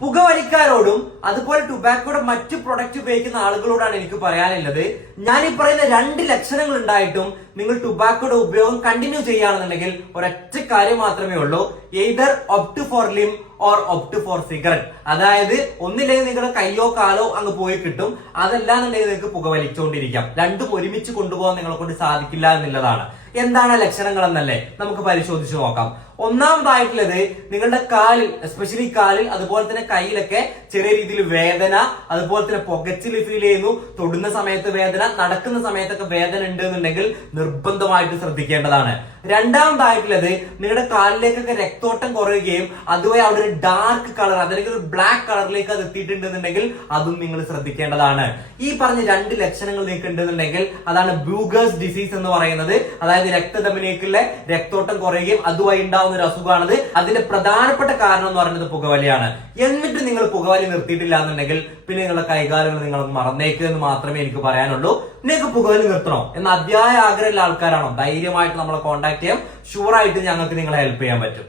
പുകവലിക്കാരോടും അതുപോലെ ടുബാക്കോയുടെ മറ്റു പ്രൊഡക്റ്റ് ഉപയോഗിക്കുന്ന ആളുകളോടാണ് എനിക്ക് പറയാനുള്ളത്. ഞാൻ ഈ പറയുന്ന രണ്ട് ലക്ഷണങ്ങൾ ഉണ്ടായിട്ടും നിങ്ങൾ ടുബാക്കോയുടെ ഉപയോഗം കണ്ടിന്യൂ ചെയ്യുകയാണെന്നുണ്ടെങ്കിൽ ഒരൊറ്റ കാര്യം മാത്രമേ ഉള്ളൂ. Either opt for limb or opt for cigarette അതായത് ഒന്നില്ലെങ്കിൽ നിങ്ങളുടെ കയ്യോ കാലോ അങ്ങ് പോയി കിട്ടും. അതല്ലാന്നുണ്ടെങ്കിൽ നിങ്ങൾക്ക് പുകവലിച്ചുകൊണ്ടിരിക്കാം രണ്ടും ഒരുമിച്ച് കൊണ്ടുപോകാൻ നിങ്ങളെ കൊണ്ട് സാധിക്കില്ല എന്നുള്ളതാണ്. എന്താണ് ലക്ഷണങ്ങൾ എന്നല്ലേ നമുക്ക് പരിശോധിച്ചു നോക്കാം. ഒന്നാമതായിട്ടുള്ളത് നിങ്ങളുടെ കാലിൽ എസ്പെഷ്യലി കാലിൽ അതുപോലെ തന്നെ കയ്യിലൊക്കെ ചെറിയ രീതിയിൽ വേദന അതുപോലെ തന്നെ പുകച്ചിൽ ഫീൽ ചെയ്യുന്നു തൊടുന്ന സമയത്ത് വേദന നടക്കുന്ന സമയത്തൊക്കെ വേദന ഉണ്ട് എന്നുണ്ടെങ്കിൽ നിർബന്ധമായിട്ട് ശ്രദ്ധിക്കേണ്ടതാണ്. രണ്ടാമതായിട്ടുള്ളത് നിങ്ങളുടെ കാലിലേക്കൊക്കെ രക്തോട്ടം കുറയുകയും അതുവഴി അവിടെ ഒരു ഡാർക്ക് കളർ അതല്ലെങ്കിൽ ഒരു ബ്ലാക്ക് കളറിലേക്ക് അത് എത്തിയിട്ടുണ്ടെന്നുണ്ടെങ്കിൽ അതും നിങ്ങൾ ശ്രദ്ധിക്കേണ്ടതാണ്. ഈ പറഞ്ഞ രണ്ട് ലക്ഷണങ്ങൾ നിങ്ങൾക്ക് ഉണ്ടെന്നുണ്ടെങ്കിൽ അതാണ് ബ്യൂഗേഴ്സ് ഡിസീസ് എന്ന് പറയുന്നത്. അതായത് രക്തധമനിലേക്കുള്ള രക്തോട്ടം കുറയുകയും അതുവഴി ഉണ്ടാവുന്ന ഒരു അസുഖമാണത്. അതിന്റെ പ്രധാനപ്പെട്ട കാരണം എന്ന് പറയുന്നത് പുകവലിയാണ്. എന്നിട്ട് നിങ്ങൾ പുകവലി നിർത്തിയിട്ടില്ല എന്നുണ്ടെങ്കിൽ പിന്നെ നിങ്ങളുടെ കൈകാലുകൾ നിങ്ങൾ മറന്നേക്കുക എന്ന് മാത്രമേ എനിക്ക് പറയാനുള്ളൂ. നിങ്ങൾക്ക് പുകവലി നിർത്തണം? എന്ന അധ്യായ ആഗ്രഹമുള്ള ആൾക്കാരാണോ? ധൈര്യമായിട്ട് നമ്മളെ കോൺടാക്ട് ചെയ്യാം. ഷുവറായിട്ട് ഞങ്ങൾക്ക് നിങ്ങളെ ഹെൽപ്പ് ചെയ്യാൻ പറ്റും.